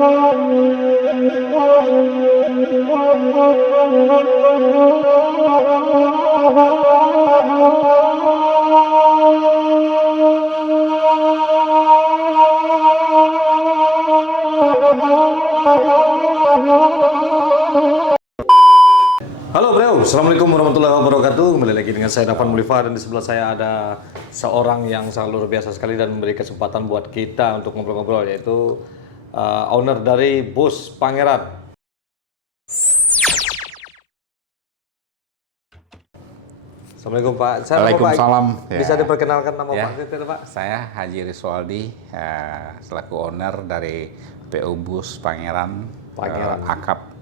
Halo bro, assalamualaikum warahmatullahi wabarakatuh. Kembali lagi dengan saya Dafan Mulifah, dan di sebelah saya ada seorang yang sangat luar biasa sekali dan memberi kesempatan buat kita untuk ngobrol-ngobrol, yaitu owner dari Bus Pangeran. Assalamualaikum Pak. Waalaikumsalam. Bisa diperkenalkan nama Ya. Pak Titir, Pak? Saya Haji Riswaldi, selaku owner dari PO Bus Pangeran, Akap,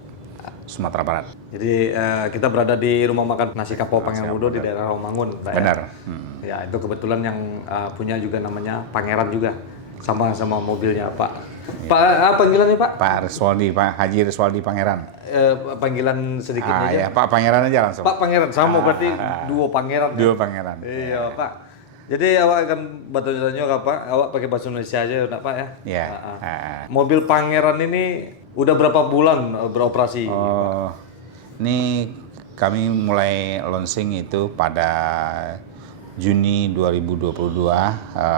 Sumatera Barat. Jadi kita berada di rumah makan nasi kapau Pangeran Wudhu di daerah Rawamangun, Pak. Benar. Ya, itu kebetulan yang punya juga namanya Pangeran juga, sama mobilnya Pak. Pak, panggilannya Pak? Pak Riswaldi, Pak Haji Riswaldi Pangeran. Panggilan sedikitnya aja. Ya, Pak Pangeran aja langsung. Pak Pangeran, sama berarti duo Pangeran. Dua Pangeran. Iya Pak. Jadi awak akan batu tanya Pak, awak pakai bahasa Indonesia aja udah Pak ya? Iya. Mobil Pangeran ini udah berapa bulan beroperasi? Ini kami mulai launching itu pada Juni 2022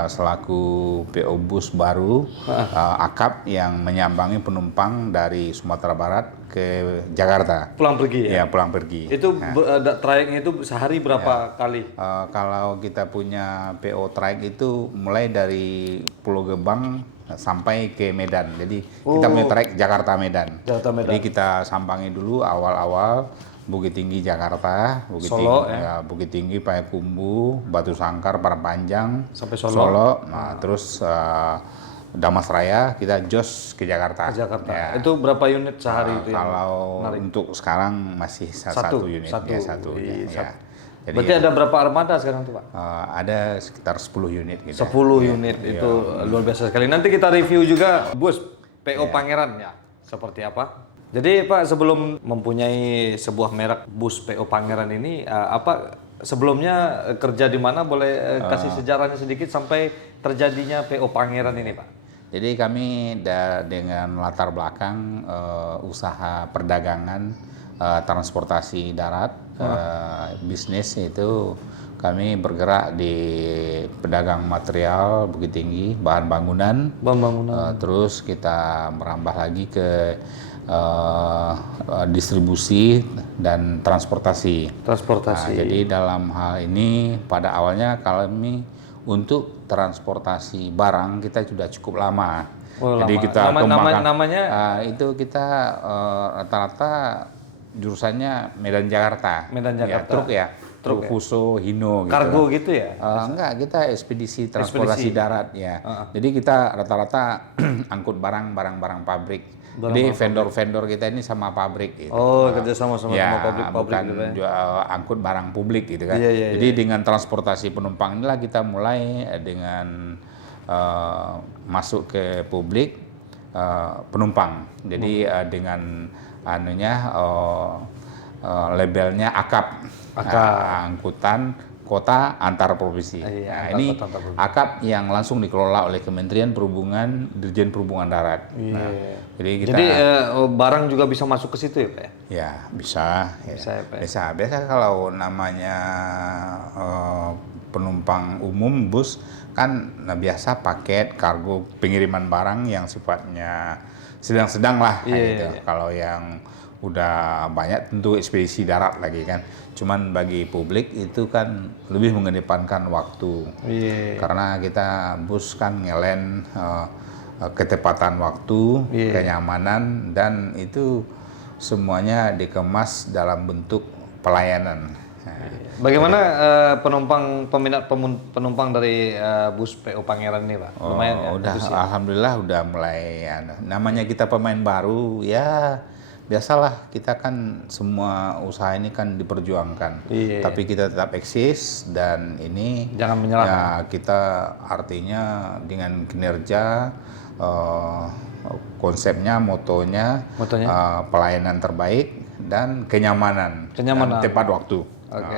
selaku PO Bus baru Akap yang menyambangi penumpang dari Sumatera Barat ke Jakarta. Pulang pergi ya? Ya, pulang pergi. Itu trayeknya itu sehari berapa kali? Kalau kita punya PO trayek itu mulai dari Pulau Gebang sampai ke Medan. Jadi kita punya trayek Jakarta Medan. Jadi kita sambangi dulu awal-awal Bukit Tinggi Jakarta, Bukit Tinggi, Payakumbuh, Batu Sangkar, Parapanjang, sampai Solo. Nah, terus Damas Raya kita jos ke Jakarta. Ya. Itu berapa unit sehari itu? Kalau untuk sekarang masih satu unit. Satu. Ya. Jadi, berarti ada berapa armada sekarang tuh Pak? Ada sekitar 10 unit. Gitu 10 unit itu luar biasa sekali. Nanti kita review juga bus PO Pangeran ya, seperti apa. Jadi Pak, sebelum mempunyai sebuah merek bus PO Pangeran ini, sebelumnya kerja di mana? Boleh kasih sejarahnya sedikit sampai terjadinya PO Pangeran ini Pak? Jadi kami dengan latar belakang usaha perdagangan, transportasi darat, bisnis itu kami bergerak di pedagang material Bukit Tinggi, bahan bangunan. Terus kita merambah lagi ke distribusi dan transportasi. Jadi dalam hal ini pada awalnya kami untuk transportasi barang kita sudah cukup lama. Jadi kita kembangkan namanya itu kita rata-rata jurusannya Medan Jakarta. Truk Fuso, Hino gitu. Kargo gitu ya? Enggak, kita ekspedisi transportasi darat ya. Jadi kita rata-rata angkut barang-barang pabrik. Jadi vendor-vendor kita ini sama pabrik gitu. Kerjasama sama pabrik bukan gitu ya? Angkut barang publik gitu kan. Jadi dengan transportasi penumpang inilah kita mulai dengan masuk ke publik penumpang. Jadi dengan labelnya Akap. Angkutan kota antar provinsi. Ini Akap yang langsung dikelola oleh Kementerian Perhubungan, Dirjen Perhubungan Darat. Jadi barang juga bisa masuk ke situ ya Pak? Ya bisa. Biasa kalau namanya penumpang umum bus kan biasa paket, kargo, pengiriman barang yang sifatnya sedang-sedang lah. Kalau yang udah banyak tentu ekspedisi darat lagi kan. Cuman bagi publik itu kan lebih mengedepankan waktu. Karena kita bus kan ngelen ketepatan waktu, kenyamanan, dan itu semuanya dikemas dalam bentuk pelayanan. Bagaimana peminat penumpang dari bus PO Pangeran ini Pak? Lumayan ya? Alhamdulillah udah mulai. Namanya kita pemain baru ya. Biasalah, kita kan semua usaha ini kan diperjuangkan, tapi kita tetap eksis dan ini jangan menyerah. Ya, kita artinya dengan kinerja, konsepnya, motonya pelayanan terbaik dan kenyamanan. Dan tepat waktu.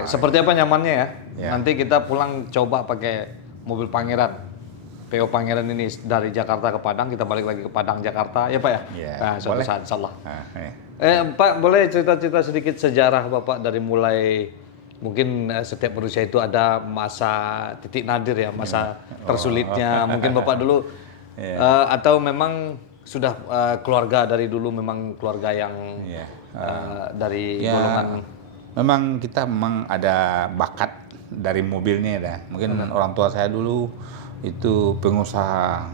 Seperti apa nyamannya ya? Nanti kita pulang coba pakai mobil Pangeran PO Pangeran ini dari Jakarta ke Padang, kita balik lagi ke Padang Jakarta, ya Pak ya? Iya, Nah, suatu boleh. saat, insyaallah. Iya. Pak, boleh cerita-cerita sedikit sejarah Bapak dari mulai mungkin setiap manusia itu ada masa titik nadir ya, masa tersulitnya. Mungkin Bapak dulu atau memang sudah keluarga dari dulu memang keluarga yang Iya. dari Ya, golongan memang kita memang ada bakat dari mobilnya ya. Mungkin orang tua saya dulu itu pengusaha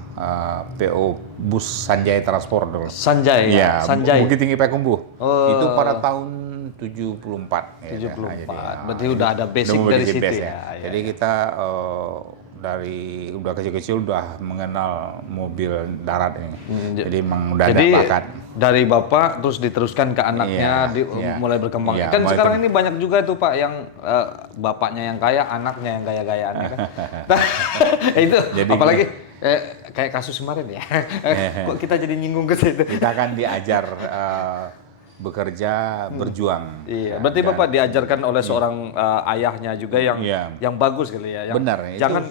PO Bus Sanjay Transport dulu. Sanjay ya, Iya, Sanjay. Bukit Tinggi Payakumbuh. Itu pada tahun 74. 74. Berarti udah ada basic Udah dari basic situ base ya. Jadi kita dari udah kecil-kecil udah mengenal mobil darat ini. Jadi memang udah Jadi ada bakat. dari Bapak terus diteruskan ke anaknya mulai berkembang. Iya, Kan mulai sekarang ini banyak juga tuh Pak yang bapaknya yang kaya, anaknya yang gaya-gayaan ya kan. Itu Jadi apalagi kayak kasus kemarin ya. Kok kita jadi nyinggung ke situ. Kita kan diajar bekerja, berjuang. Iya, berarti Bapak diajarkan oleh seorang ayahnya juga yang bagus kali ya. Yang, Benar,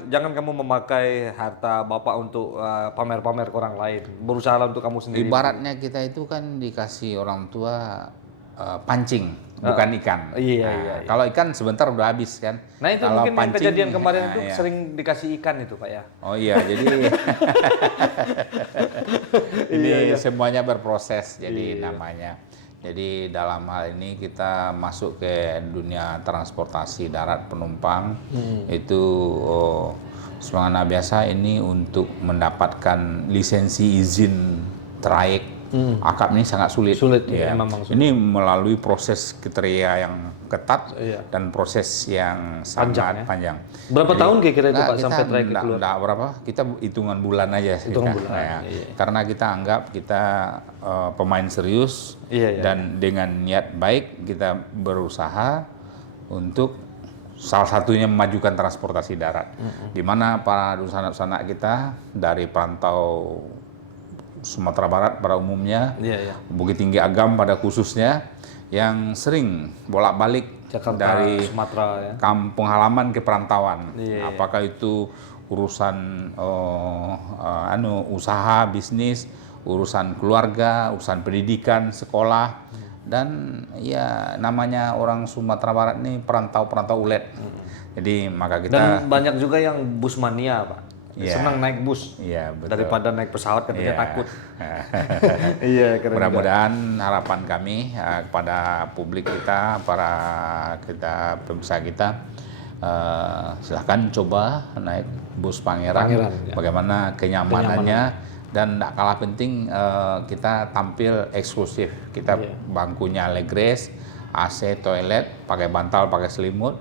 jangan kamu memakai harta Bapak untuk pamer-pamer ke orang lain. Berusaha untuk kamu sendiri. Ibaratnya kita itu kan dikasih orang tua pancing, bukan ikan. Iya. Kalau ikan sebentar udah habis kan. Nah itu kalau mungkin yang kejadian kemarin itu iya. sering dikasih ikan itu Pak ya. Oh iya, jadi ini semuanya berproses jadi namanya. Jadi dalam hal ini kita masuk ke dunia transportasi darat penumpang itu sebagaimana biasa ini untuk mendapatkan lisensi izin trayek akap ini sangat sulit. Ya, memang sulit. Ini melalui proses kriteria yang ketat dan proses yang sangat panjang. Berapa tahun kira-kira itu Pak Kita sampai trayek keluar? Enggak berapa, kita hitungan bulan aja. Hitungan bulan, Karena kita anggap kita pemain serius dan dengan niat baik kita berusaha untuk salah satunya memajukan transportasi darat. Di mana para sanak-sanak kita dari perantau Sumatera Barat pada umumnya, Bukit Tinggi Agam pada khususnya, yang sering bolak-balik dari Sumatera ya. kampung halaman ke perantauan. Apakah itu urusan usaha, bisnis, urusan keluarga, urusan pendidikan, sekolah, dan ya namanya orang Sumatera Barat ini perantau-perantau ulet. Jadi maka kita Dan banyak juga yang bus mania Pak. Senang naik bus daripada naik pesawat katanya takut. Iya, keren. Mudah-mudahan harapan kami kepada publik kita, para pemirsa kita, silahkan coba naik bus Pangeran bagaimana kenyamanannya dan tidak kalah penting kita tampil eksklusif. Kita bangkunya leg rest, AC, toilet, pakai bantal, pakai selimut,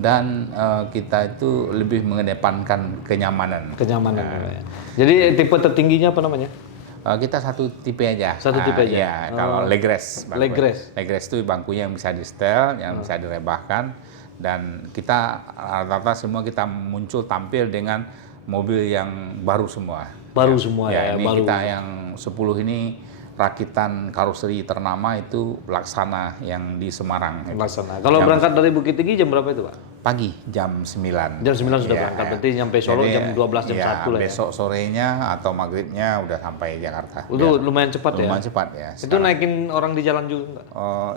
dan kita itu lebih mengedepankan kenyamanan. Jadi tipe tertingginya apa namanya? Kita satu tipe aja. Satu tipe aja. Ya, kalau leg rest. Leg rest. Leg rest itu bangkunya yang bisa di setel, yang bisa direbahkan, dan kita rata-rata semua kita muncul tampil dengan mobil yang baru semua. Baru semua ya. Ini kita yang 10 ini rakitan karoseri ternama itu Laksana yang di Semarang. Laksana. Kalau berangkat dari Bukit Tinggi jam berapa itu Pak? Pagi jam 9. Jam 9 sudah berangkat, berarti nyampe Solo jam 12 jam 1 lah ya. Besok sorenya atau maghribnya udah sampai Jakarta. Itu lumayan cepat ya? Lumayan cepat ya. Itu naikin orang di jalan juga enggak?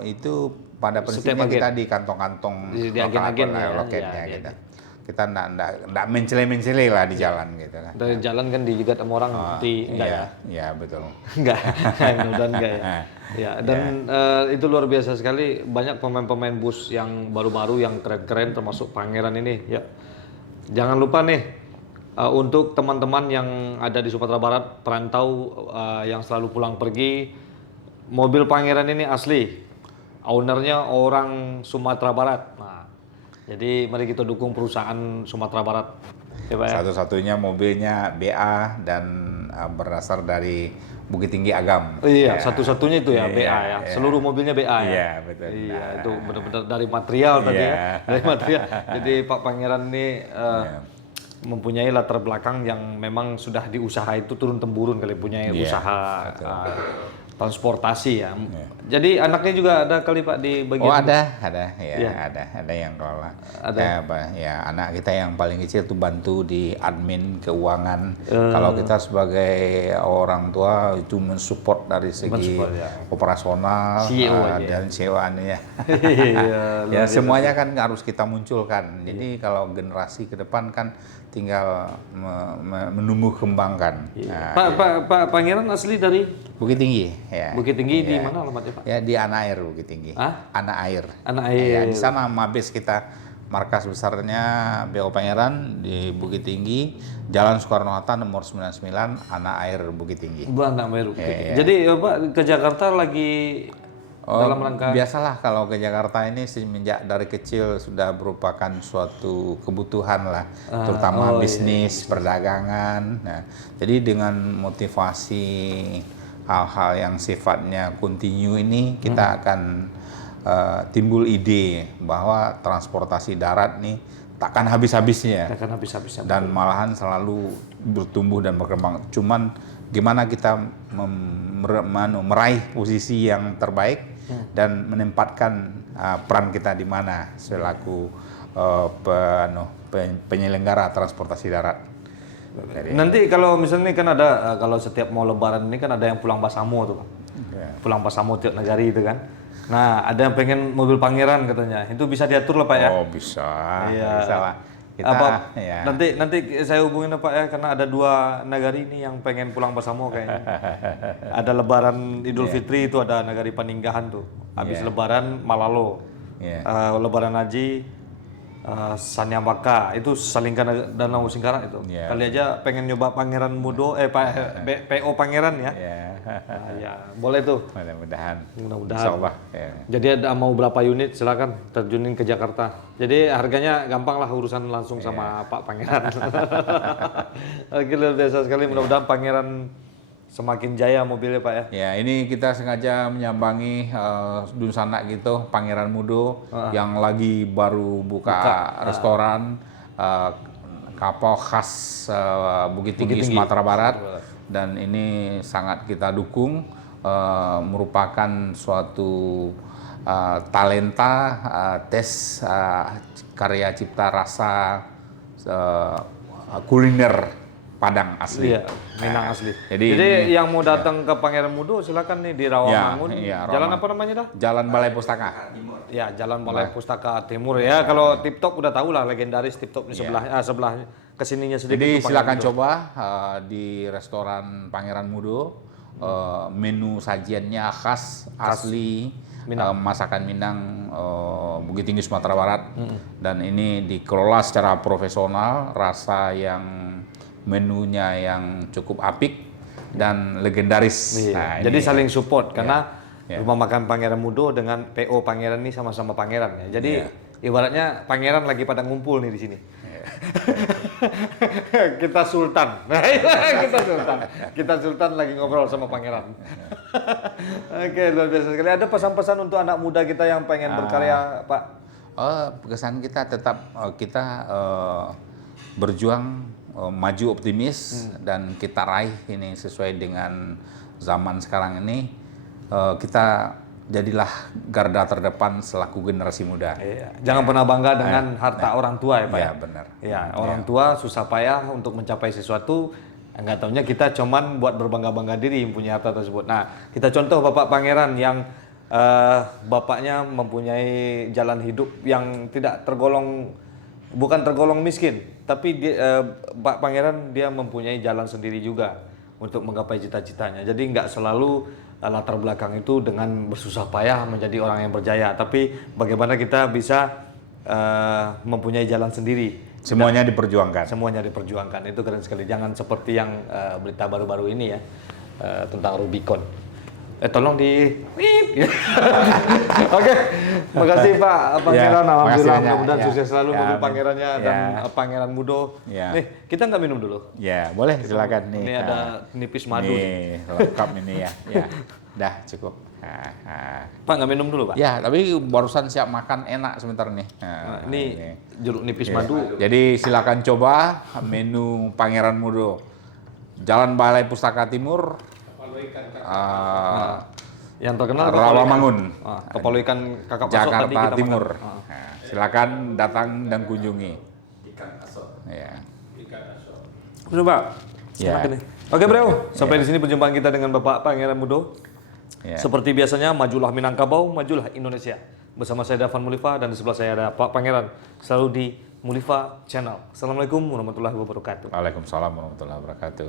Itu pada prinsipnya kita di kantong-kantong di agen-agen loketnya gitu. Kita enggak mencele-mencele lah di jalan gitu kan. Dari jalan kan dijegat sama orang enggak ya? Iya, betul. Enggak. Mudah-mudahan enggak ya. Ya, dan itu luar biasa sekali, banyak pemain-pemain bus yang baru-baru yang keren-keren termasuk Pangeran ini ya. Jangan lupa nih untuk teman-teman yang ada di Sumatera Barat, perantau yang selalu pulang pergi, mobil Pangeran ini asli. Ownernya orang Sumatera Barat. Nah, jadi mari kita dukung perusahaan Sumatera Barat. Ya, Pak, ya? Satu-satunya mobilnya BA dan berasal dari Bukit Tinggi Agam. Iya, satu-satunya itu ya BA ya. Seluruh mobilnya BA ya. Iya, betul. Iya, itu benar-benar dari material tadi ya. Dari material. Jadi Pak Pangeran ini mempunyai latar belakang yang memang sudah diusaha itu turun temurun kali, punya usaha transportasi ya. Jadi anaknya juga ada kali Pak di bagian. Oh ada ya, Iya. ada yang kelola. Ada. Ya, anak kita yang paling kecil tuh bantu di admin keuangan. Kalau kita sebagai orang tua itu mensupport dari segi Mensupport, ya. operasional CEO aja. dan CEO-nya. Iya, Ya semuanya kan harus kita munculkan. Jadi kalau generasi ke depan kan tinggal menumbuh kembangkan. Nah, Pak Pangeran asli dari Bukit Tinggi ya. Bukit Tinggi di Ya. mana alamatnya Pak? Ya di Anak Air Bukit Tinggi. Hah? Anak Air. Anak Ya, Air. di sana mabes kita, markas besarnya BO Pangeran di Bukit Tinggi, Jalan Soekarno-Hatta nomor 99, Anak Air Bukit Tinggi. Bu Anak Air Bukit Tinggi. Iya. Jadi Pak ke Jakarta lagi dalam rangka Biasalah kalau ke Jakarta ini semenjak dari kecil sudah merupakan suatu kebutuhan lah, terutama bisnis, perdagangan. Nah, jadi dengan motivasi hal-hal yang sifatnya kontinu ini kita akan timbul ide bahwa transportasi darat nih takkan habis-habisnya akan habis-habis. dan malahan selalu bertumbuh dan berkembang. Cuman gimana kita meraih posisi yang terbaik dan menempatkan peran kita di mana selaku penyelenggara transportasi darat. Jadi, Nanti kalau misalnya kan ada kalau setiap mau lebaran ini kan ada yang pulang Basamo tuh Pak. ya. Pulang Basamo tiap negari itu kan. Nah, ada yang pengen mobil Pangeran katanya. Itu bisa diatur lah Pak ya. Oh bisa, Iya. bisa lah. Kita, ya. Nanti saya hubungin Pak ya karena ada 2 nagari ini yang pengen pulang Basamo kayaknya. Ada lebaran Idul Fitri itu ada nagari Paninggahan tuh. Habis lebaran Malalo. Iya. Lebaran Haji Sanyambaka itu Salingkan Danau Singkara itu. Iya. Kali aja pengen nyoba Pangeran Mudo PO Pangeran ya. Ya, Nah, ya, boleh tuh. mudah-mudahan. Mudah-mudahan. Insya Allah. Ya. Jadi ada mau berapa unit silakan terjunin ke Jakarta. Jadi harganya gampang lah urusan langsung sama Pak Pangeran. Oke, luar biasa sekali. Mudah-mudahan Pangeran semakin jaya mobilnya Pak ya. Ya, ini kita sengaja menyambangi Dunsana gitu, Pangeran Mudo yang lagi baru buka restoran kapau khas Bukit Tinggi, Sumatera Barat, dan ini sangat kita dukung, merupakan suatu talenta tes karya cipta rasa kuliner Padang asli. Iya, Minang asli. Jadi yang mau datang ke Pangeran Mudo silakan nih di Rawamangun. iya, Jalan apa namanya dah? Jalan Balai Pustaka. Ya, Jalan Balai Pustaka Timur ya. Kalau TikTok udah tahu lah legendaris TikTok di sebelah kesininya sedikit. Jadi tuh silakan Pangeran coba di restoran Pangeran Mudo. Menu sajiannya khas asli masakan Minang, Bukit Tinggi Sumatera Barat, dan ini dikelola secara profesional, rasa yang menunya yang cukup apik dan legendaris. Iya. Nah, Jadi ini- saling support karena Ya. Rumah Makan Pangeran Mudo dengan PO Pangeran ini sama-sama Pangeran ya. Jadi Ya. ibaratnya Pangeran lagi pada ngumpul nih di sini. Kita Sultan. Kita Sultan lagi ngobrol sama Pangeran. Oke, luar biasa sekali. Ada pesan-pesan untuk anak muda kita yang pengen berkarya, Pak? Pesan kita tetap kita berjuang, maju optimis, dan kita raih ini sesuai dengan zaman sekarang ini. Kita jadilah garda terdepan selaku generasi muda. Iya. Jangan pernah bangga dengan harta orang tua ya Pak. Ya, benar. Ya, orang tua susah payah untuk mencapai sesuatu. Enggak taunya kita cuman buat berbangga-bangga diri punya harta tersebut. Nah, kita contoh Bapak Pangeran yang bapaknya mempunyai jalan hidup yang tidak tergolong, bukan tergolong miskin, tapi Pak Pangeran dia mempunyai jalan sendiri juga untuk menggapai cita-citanya. Jadi nggak selalu latar belakang itu dengan bersusah payah menjadi orang yang berjaya, tapi bagaimana kita bisa mempunyai jalan sendiri. Semuanya diperjuangkan. Semuanya diperjuangkan, itu keren sekali. Jangan seperti yang berita baru-baru ini ya, tentang Rubicon. Tolong di Oke, makasih Pak Pangeran. Ya, Alhamdulillah, makasih banyak. mudah-mudahan Ya. sukses selalu Ya, mobil amin. Pangerannya Ya. dan Pangeran Mudo. Ya. Nih, kita nggak minum dulu. Ya, boleh silakan nih. Ini ada nipis madu. Nih, lengkap ini ya. Ya, dah cukup. Pak nggak minum dulu Pak? Ya, tapi barusan siap makan, enak sebentar nih. Nah, ini jeruk nipis madu. Jadi silakan coba menu Pangeran Mudo. Jalan Balai Pustaka Timur, Yang terkenal Rawamangun, kepala ikan kakak pasok Jakarta tadi kita Timur. makan. Nah, silakan datang dan kunjungi. Ya. Coba. Ya. Enak ini. Oke bro, sampai di sini perjumpaan kita dengan Bapak Pangeran Mudo. Ya. Seperti biasanya, majulah Minangkabau, majulah Indonesia. Bersama saya Dafan Mulifa dan di sebelah saya ada Pak Pangeran. Selalu di Mulifa Channel. Assalamualaikum warahmatullahi wabarakatuh. Waalaikumsalam warahmatullahi wabarakatuh.